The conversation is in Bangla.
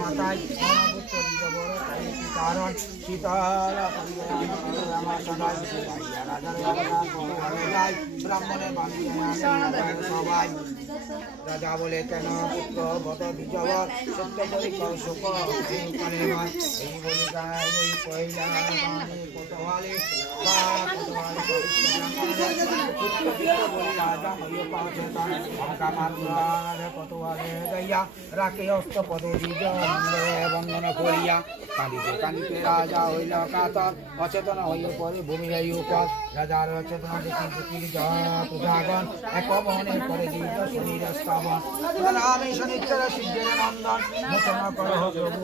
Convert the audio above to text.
মাতায় পুত্র দিত বড় তাই কারণ শীতল ব্রাহ্মণে বাঁধিয়ে সবাই রাজা বলে কেন পুত্র বত বিজবর সত্য পরীক্ষা শোক এই বলি ওই পয়লা কোতোয়ালি বা কোতোয়ালি বলি রাজা হইয়ে পাওছে কোতোয়ালে গাইয়া রাখে অস্ত পদে বন্ধন করিয়া কাঁদিতে কাঁদিতে রাজা হইল কাতর অচেতন হইলে পরে ভূমির উপর রাজার অচেতন দেখি দুটির পূজাগণ এক মনে করে দিল শরীর স্থাপন রামে শনিচর সূর্যের নন্দন মোচনা কর প্রভু